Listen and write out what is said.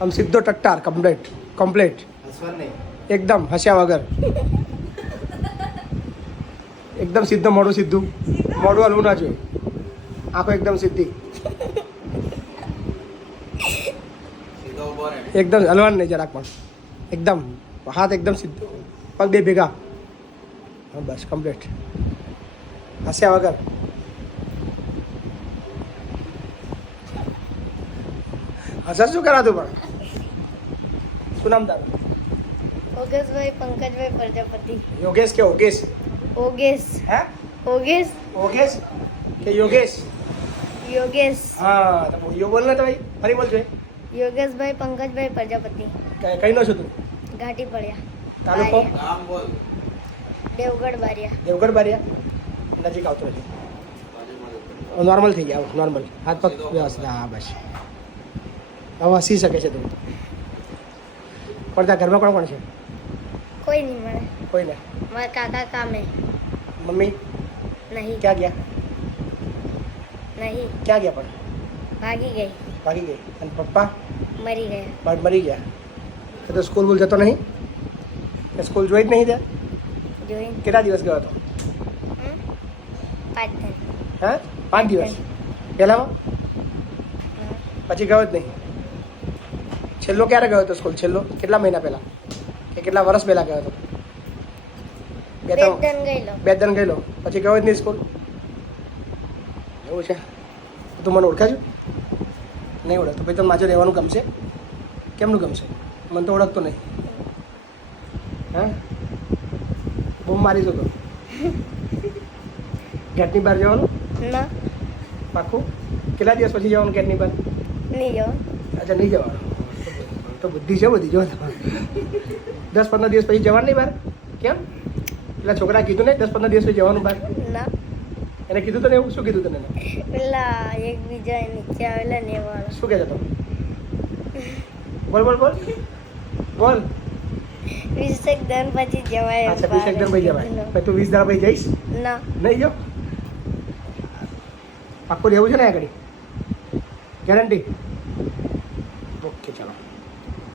આમ સીધો ટટ્ટાર કમ્પ્લીટ એકદમ હસ્યા વગર એકદમ સીધું મોઢું સીધું મોઢું હલવું ના જોઈએ આંખો એકદમ સીધી એકદમ હલવાનું નહીં જરાક પણ એકદમ હાથ એકદમ સીધું પગ બે ભેગા હા બસ કમ્પ્લીટ હસ્યા વગર હસર શું કરાતું પણ શું નામ તારું ઓગેશભાઈ પંકજભાઈ પ્રજાપતિ યોગેશ કે ઓગેશ ઓગેશ હે ઓગેશ ઓગેશ કે યોગેશ યોગેશ હા તો યો બોલ ને તો ભાઈ ફરી બોલ છે યોગેશભાઈ પંકજભાઈ પ્રજાપતિ કઈ નો છો તું ઘાટી પડ્યા તાલુકો દેવગઢ બારિયા દેવગઢ બારિયા નજીક આવતો રહેજો નોર્મલ થઈ ગયા નોર્મલ હાથ પગ વ્યવસ્થિત હા બસ હવે હસી શકે છે તું પણ ત્યાં ઘરમાં કોણ કોણ છે કોઈ નહીં મળે કોઈ ને મારા કાકા કામે મમ્મી નહીં ક્યાં ગયા નહીં ક્યાં ગયા પણ ભાગી ગઈ ભાગી ગઈ અને પપ્પા મરી ગયા મરી ગયા તો સ્કૂલ બૂલ જતો નહીં સ્કૂલ જોઈ જ નહીં ત્યાં જોઈ કેટલા દિવસ ગયો હતો 5 દિન હા 5 દિવસ પહેલામાં પછી ગયો જ નહીં છેલ્લો ક્યારે ગયો હતો સ્કૂલ છેલ્લો કેટલા મહિના પહેલા કે કેટલા વર્ષ પહેલા ગયો હતો બે ત્રણ ગયેલો પછી ગયો જ નહીં સ્કૂલ એવું છે તું મને ઓળખે છું નહીં ઓળખતો ભાઈ તને માજે રહેવાનું ગમશે કેમનું ગમશે મને તો ઓળખતો નહીં હા બૂમ મારી જતો ગેટની બહાર જવાનું ના પાક્કું કેટલા દિવસ પછી જવાનું ગેટની બહાર નહીં જાઓ અચ્છા નહીં જવાનું તો બુદ્ધિ છે બધી જો 10-15 દિવસ પછી જવાનું નહીં બહાર કેમ પેલા છોકરા કીધું ને 10-15 દિવસ પછી જવાનું બહાર ના એને કીધું તને એવું શું કીધું તને પેલા એકબીજા નીચે આવેલા ને વાળા શું કહેતો તો બોલ બોલ બોલ બોલ 20 દિન પછી જવાય અચ્છા 20 એકદમ પછી જવાય પછી તું 20 દાડા પછી જઈશ ના નહીં જો પાક્કું રહેવું છે ને આગળ ગેરંટી ઓકે ચાલો